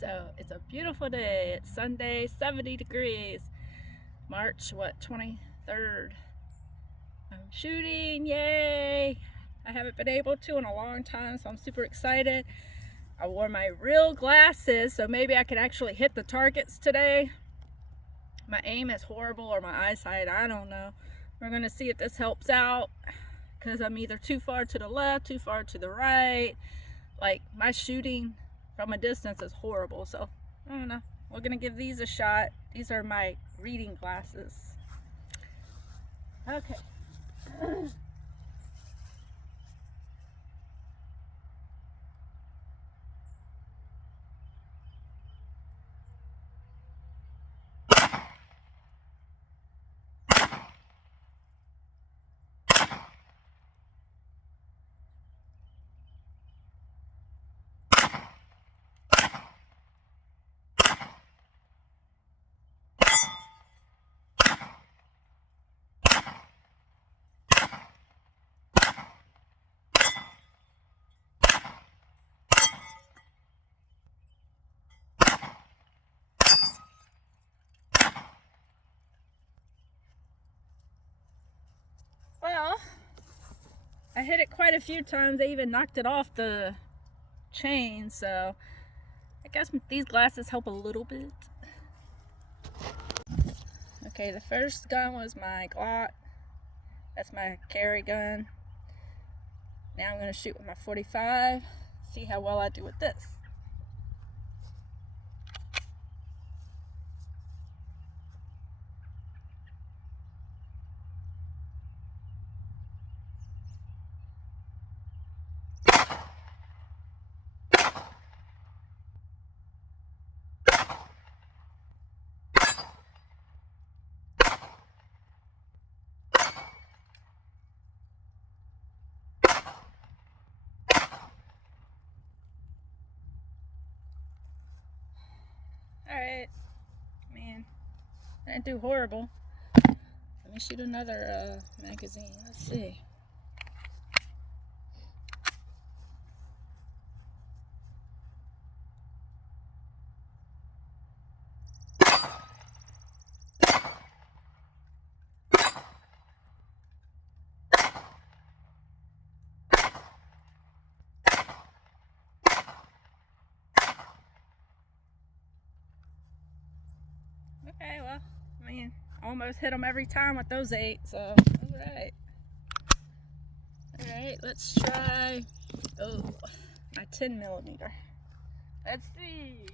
So it's a beautiful day. It's Sunday, 70 degrees. March, 23rd. I'm shooting, yay! I haven't been able to in a long time, so I'm super excited. I wore my real glasses, so maybe I could actually hit the targets today. My aim is horrible, or my eyesight, I don't know. We're gonna see if this helps out, because I'm either too far to the left, too far to the right. Like, my shooting from a distance is horrible, so I don't know. We're gonna give these a shot. These are my reading glasses. Okay. Well, I hit it quite a few times. I even knocked it off the chain, so I guess these glasses help a little bit. Okay, the first gun was my Glock. That's my carry gun. Now I'm going to shoot with my 45. See how well I do with this. Alright, man, I didn't do horrible. Let me shoot another magazine. Let's see. Okay, well, I mean, almost hit them every time with those 8, so alright. Alright, let's try, my 10mm. Let's see.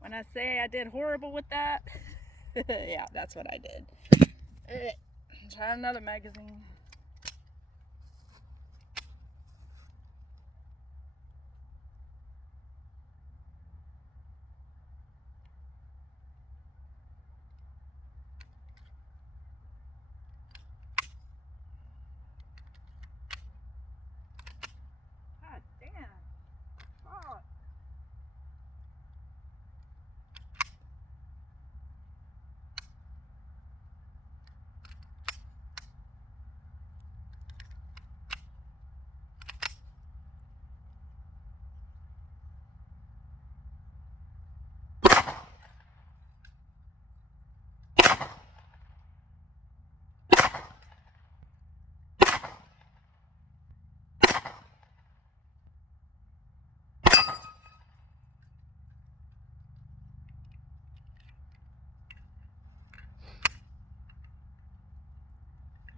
When I say I did horrible with that, yeah, that's what I did. Alright, try another magazine. God damn. Fuck.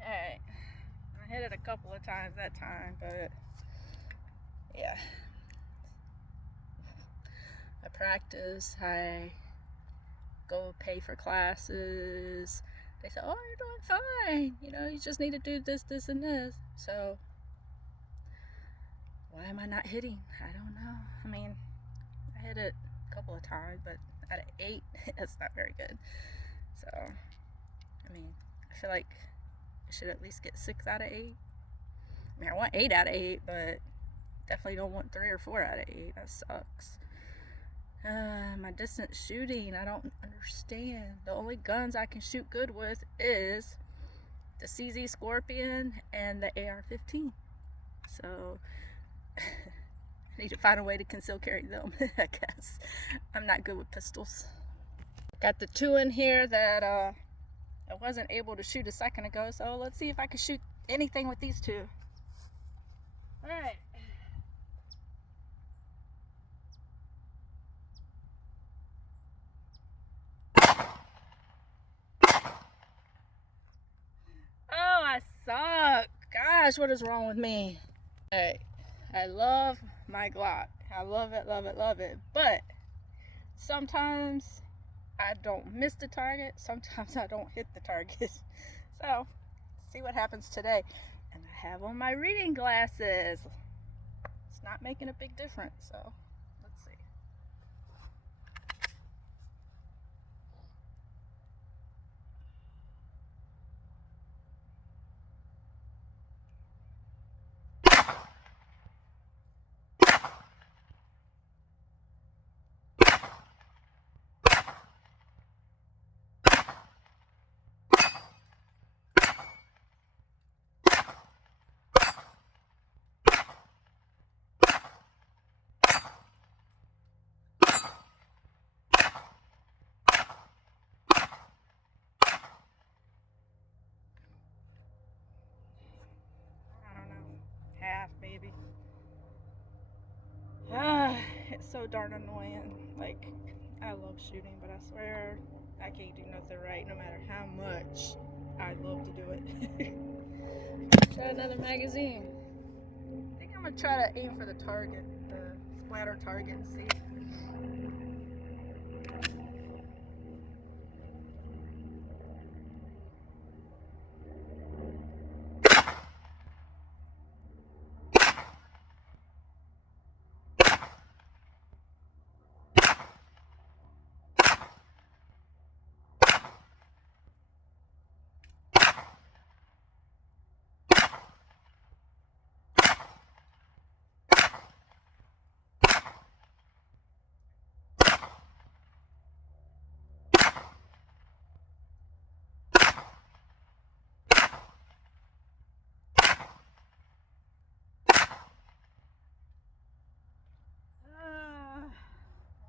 Alright, I hit it a couple of times that time, but yeah. I practice, I go pay for classes. They say, oh, you're doing fine. You know, you just need to do this, this, and this. So, why am I not hitting? I don't know. I mean, I hit it a couple of times, but out of 8, that's not very good. So, I mean, I feel like I should at least get 6 out of 8. I mean, I want 8 out of 8, but definitely don't want 3 or 4 out of 8. That sucks. My distance shooting, I don't understand. The only guns I can shoot good with is the CZ Scorpion and the AR-15. So I need to find a way to conceal carry them, I guess. I'm not good with pistols. Got the 2 in here that I wasn't able to shoot a second ago, so let's see if I can shoot anything with these 2. Alright. Oh, I suck. Gosh, what is wrong with me? Hey, I love my Glock. I love it, love it, love it. But sometimes I don't miss the target. Sometimes I don't hit the target. So, see what happens today. And I have on my reading glasses. It's not making a big difference, so let's see. I don't know, half maybe. It's so darn annoying. Like, I love shooting, but I swear I can't do nothing right no matter how much I'd love to do it. Try another magazine. I think I'm gonna try to aim for the target, the splatter target, and see.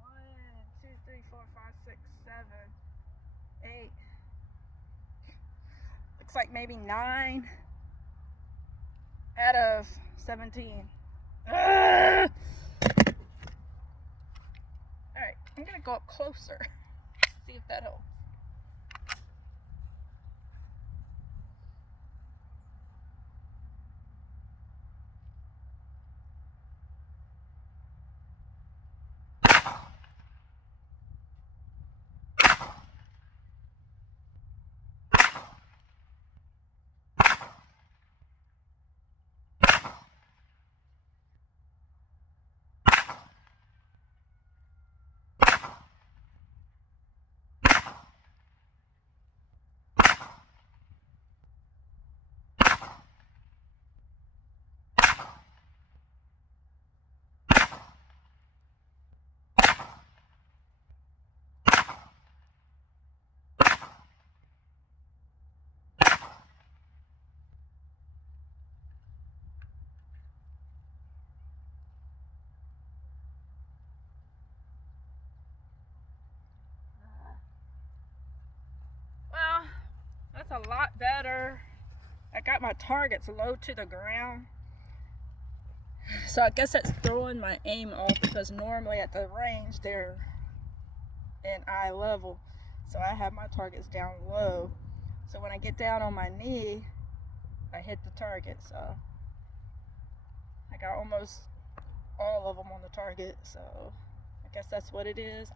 One, two, three, 4, 5, 6, 7, 8. Looks like maybe 9 out of 17. Alright, I'm gonna go up closer. See if that helps. Well, that's a lot better. I got my targets low to the ground. So I guess that's throwing my aim off because normally at the range they're in eye level. So I have my targets down low. So when I get down on my knee, I hit the target. So I got almost all of them on the target. So I guess that's what it is.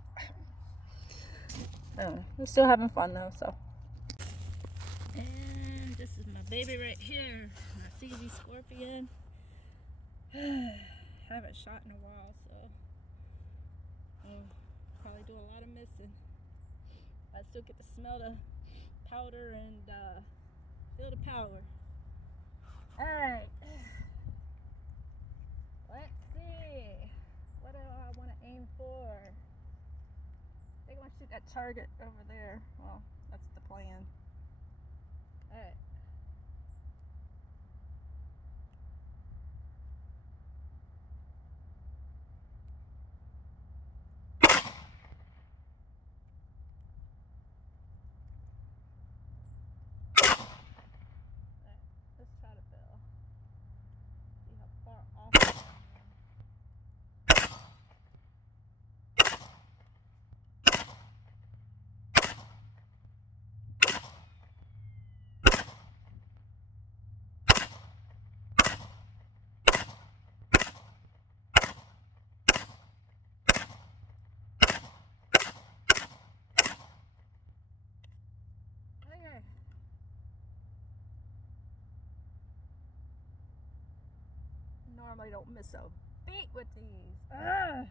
We're still having fun though, so. And this is my baby right here, my CZ Scorpion. Haven't shot in a while, so I'll probably do a lot of missing. I still get to smell the powder and feel the powder. power. Alright. Let's see. What do I want to aim for? I think I want to shoot that target over there. Well, that's the plan. Alright. Let's try to fill. See how far off I am. Okay. Normally don't miss a beat with these. Alright.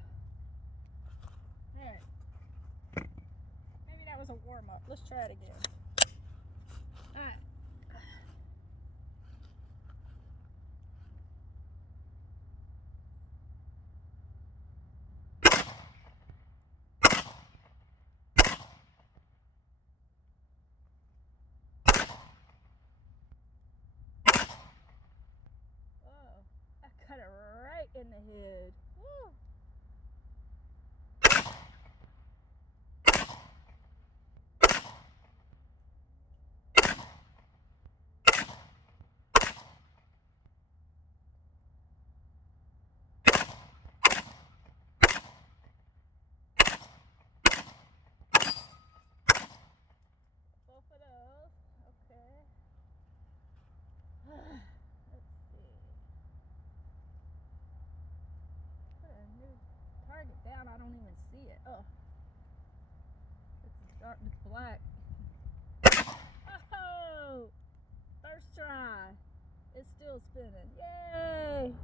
Maybe that was a warm-up. Let's try it again. Alright. Oh, I got it right in the head. Woo. Both of those. Okay. Let's see. Put a new target down. I don't even see it. Oh. It's dark. It's black. Oh! First try. It's still spinning. Yay!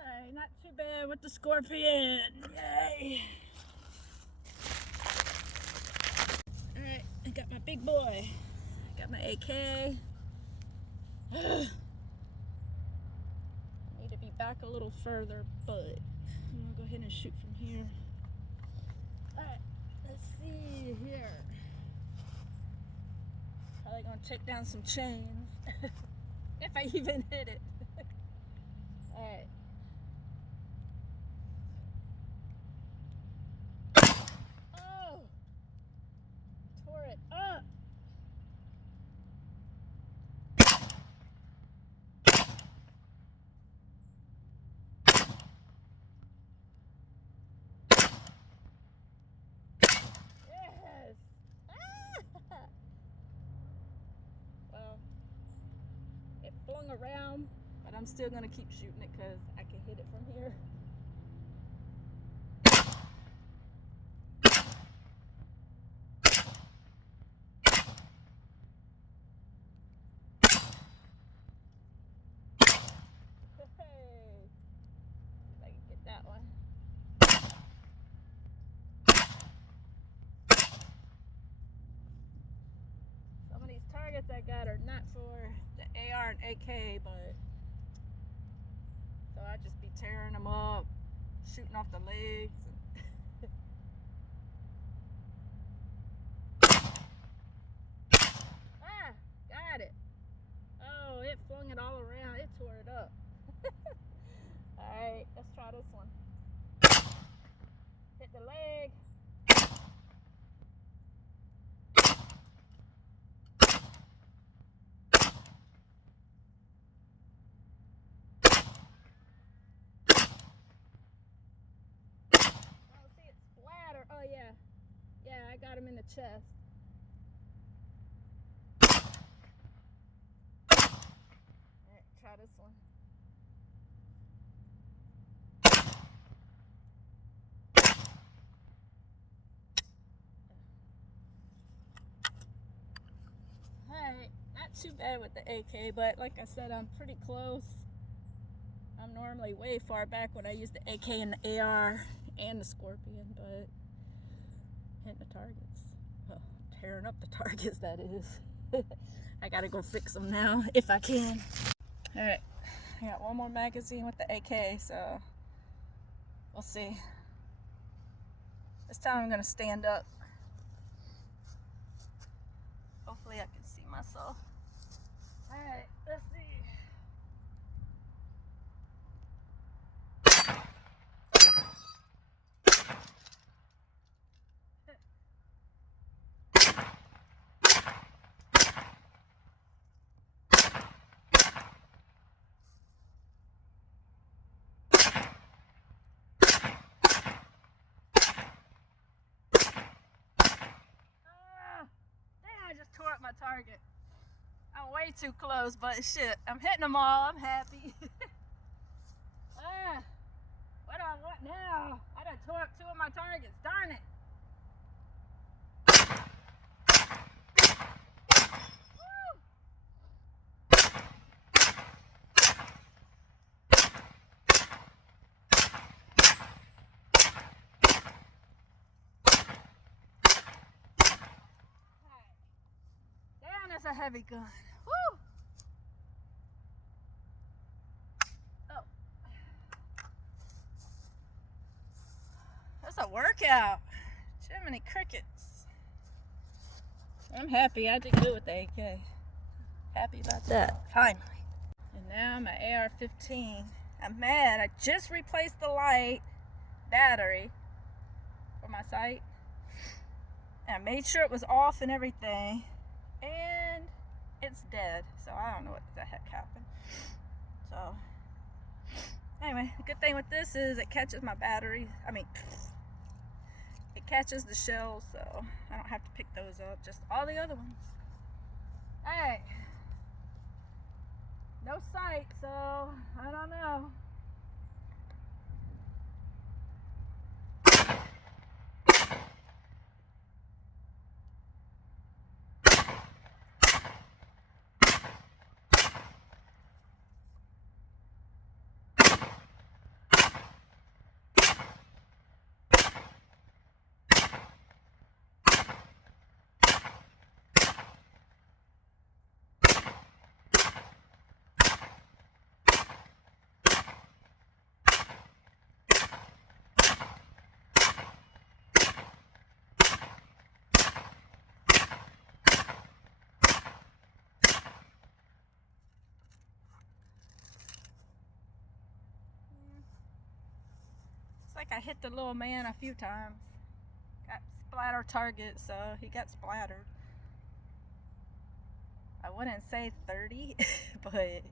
Alright, not too bad with the Scorpion. Yay! Alright, I got my big boy. I got my AK. I need to be back a little further, but I'm gonna go ahead and shoot from here. Alright, let's see here. Probably gonna take down some chains. If I even hit it. Alright. Oh! Tore it up! Yes! Ah! Well, it flung around, but I'm still gonna keep shooting it because I can hit it from here. Hey, if I can get that one. Some of these targets I got are not for the AR and AK, but so I just be tearing them up, shooting off the legs. Ah, got it. Oh, it flung it all around. It tore it up. Alright, let's try this one. Hit the leg. Oh, see it splatter. Oh, yeah. Yeah, I got him in the chest. Alright, try this one. not too bad with the AK, but like I said, I'm pretty close. I'm normally way far back when I use the AK and the AR and the Scorpion, but hitting the targets. Well, tearing up the targets, that is. I gotta go fix them now, if I can. Alright, I got one more magazine with the AK, so we'll see. This time I'm gonna stand up. Hopefully I can see myself. Alright, let's see. I just tore up my target. I'm way too close, but shit, I'm hitting them all. I'm happy. What do I want now? I done tore up 2 of my targets. Darn it. Damn, that's a heavy gun. Woo! Oh. That's a workout. Jiminy crickets. I'm happy. I did good with the AK. Happy about that. Finally. And now my AR-15. I'm mad. I just replaced the light battery for my sight. And I made sure it was off and everything. And it's dead. So I don't know what the heck happened. So anyway, the good thing with this is it catches my battery. It catches the shells, so I don't have to pick those up. Just all the other ones. Hey, no sight, so I don't know. Like I hit the little man a few times. Got splatter target, so he got splattered. I wouldn't say 30, but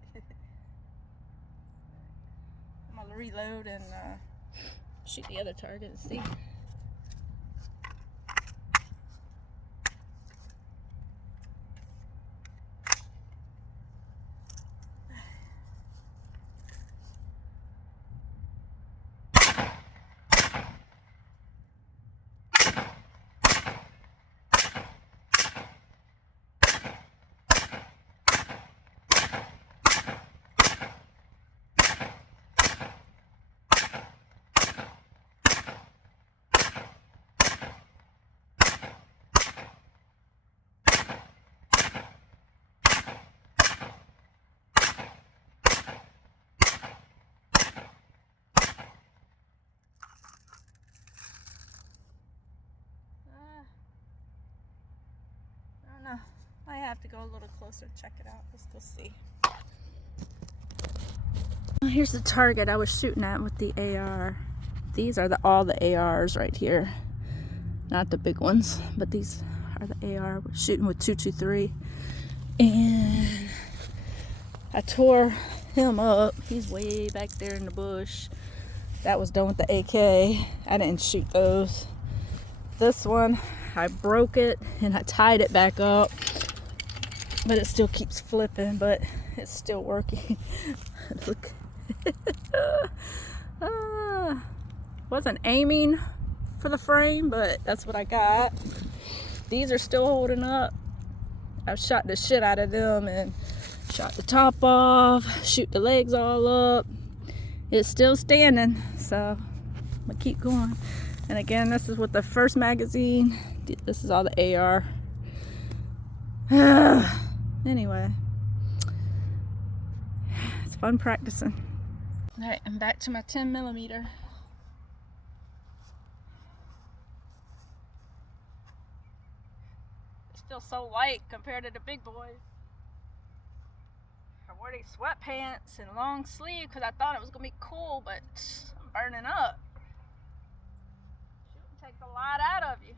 I'm gonna reload and shoot the other target and see. I have to go a little closer to check it out. Let's go see. Here's the target I was shooting at with the AR. These are all the ARs right here. Not the big ones, but these are the AR. We're shooting with 223. And I tore him up. He's way back there in the bush. That was done with the AK. I didn't shoot those. This one, I broke it and I tied it back up. But it still keeps flipping, but it's still working. Look. Wasn't aiming for the frame, but that's what I got. These are still holding up. I've shot the shit out of them and shot the top off, shoot the legs all up. It's still standing, so I'm gonna keep going. And again, this is with the first magazine. This is all the AR. Anyway, it's fun practicing. All right, I'm back to my 10mm. It's still so light compared to the big boys. I wore these sweatpants and long sleeve because I thought it was gonna be cool, but I'm burning up. Shooting takes a lot out of you.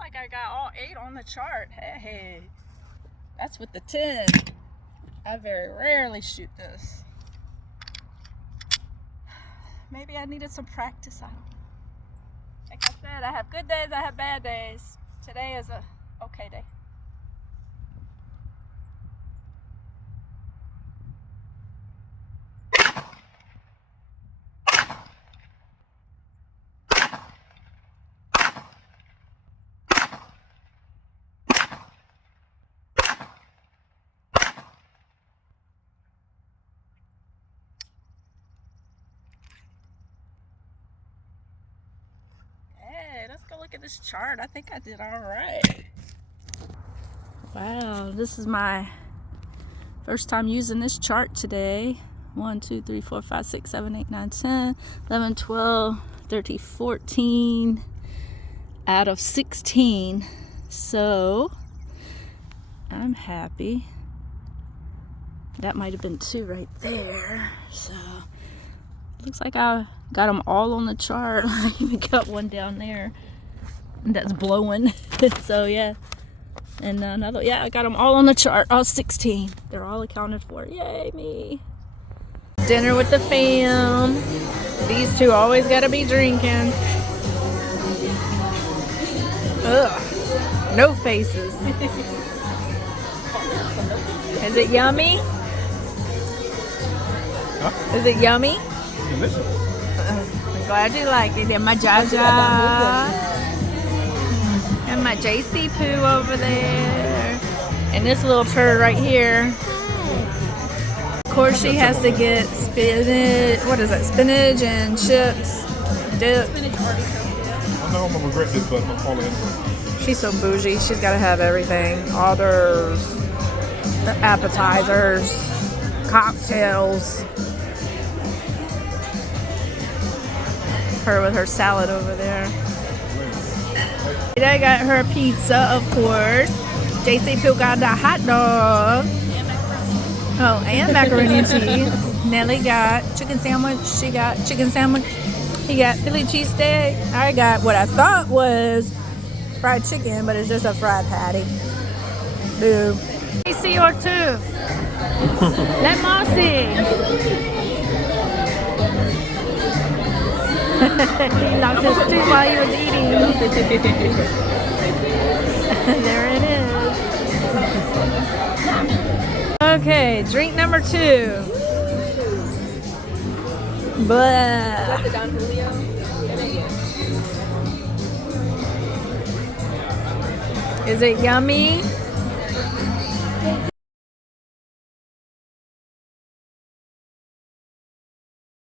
Like I got all 8 on the chart. Hey, that's with the 10. I very rarely shoot this. Maybe I needed some practice. Like I said, I have good days, I have bad days. Today is a okay day. Let's go look at this chart. I think I did all right. Wow, this is my first time using this chart today. 1, 2, 3, 4, 5, 6, 7, 8, 9, 10, 11, 12, 13, 14 out of 16. So I'm happy. That might have been 2 right there. So looks like I got them all on the chart. I even got one down there that's blowing. So yeah, and another, yeah, I got them all on the chart, all 16. They're all accounted for. Yay me. Dinner with the fam. These two always gotta be drinking. Ugh, no faces. Is it yummy? Huh? Is it yummy? I'm glad you like it. And my Jaja. And my JC Poo over there. And this little turd right here. Of course, she has to get spinach. What is that? Spinach and chips. Dip. I know I'm gonna regret this, but I'm gonna follow it. She's so bougie. She's got to have everything. Orders, appetizers, cocktails. Her with her salad over there. I got her pizza, of course. JC Poo got the hot dog. Oh, and macaroni and cheese. Nelly got chicken sandwich. She got chicken sandwich. He got Philly cheesesteak. I got what I thought was fried chicken, but it's just a fried patty. Boo. See or two. Let Mossy. He knocked his tooth while he was eating. There it is. Okay, drink number 2. Blah. Is it yummy?